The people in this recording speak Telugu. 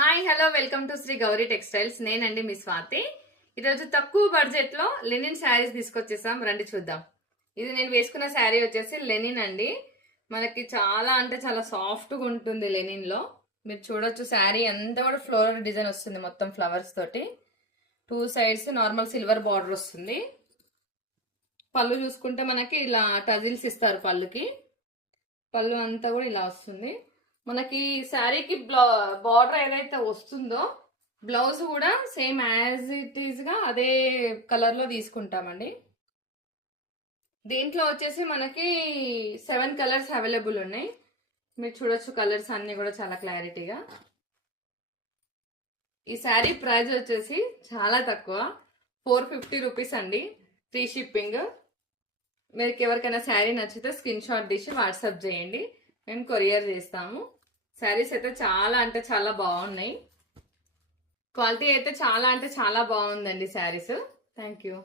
Hi hello welcome to Shri Gauri textiles. నేనండి మీ స్వాతి. ఈరోజు తక్కువ బడ్జెట్ లో లెనిన్ శారీస్ తీసుకొచ్చేసాం, రండి చూద్దాం. ఇది నేను వేసుకున్న శారీ వచ్చేసి లెనిన్ అండి. మనకి చాలా అంటే చాలా సాఫ్ట్ గా ఉంటుంది లెనిన్ లో. మీరు చూడొచ్చు శారీ అంతా కూడా ఫ్లోరల్ డిజైన్ వస్తుంది, మొత్తం ఫ్లవర్స్ తోటి. Two sides normal silver border వస్తుంది. పళ్ళు చూసుకుంటే మనకి ఇలా టజిల్స్ ఇస్తారు పళ్ళుకి. పళ్ళు అంతా కూడా ఇలా వస్తుంది. మనకి శారీకి బార్డర్ ఏదైతే వస్తుందో బ్లౌజ్ కూడా సేమ్ యాజ్ ఇట్ ఈస్ గా అదే కలర్ లో తీసుకుంటామండి. దీంట్లో వచ్చేసి మనకి 7 కలర్స్ అవైలబుల్ ఉన్నాయి. మీరు చూడొచ్చు కలర్స్ అన్ని కూడా చాలా క్లారిటీగా. ఈ శారీ ప్రైస్ వచ్చేసి చాలా తక్కువ, 450 రూపీస్ అండి, ఫ్రీ షిప్పింగ్. మీకు ఎవరికైనా శారీ నచ్చితే స్క్రీన్ షాట్ తీసి వాట్సాప్ చేయండి, మేము కొరియర్ చేస్తాము. శారీస్ అయితే చాలా అంటే చాలా బాగున్నాయి, క్వాలిటీ అయితే చాలా అంటే చాలా బాగుందండి శారీస్. Thank you.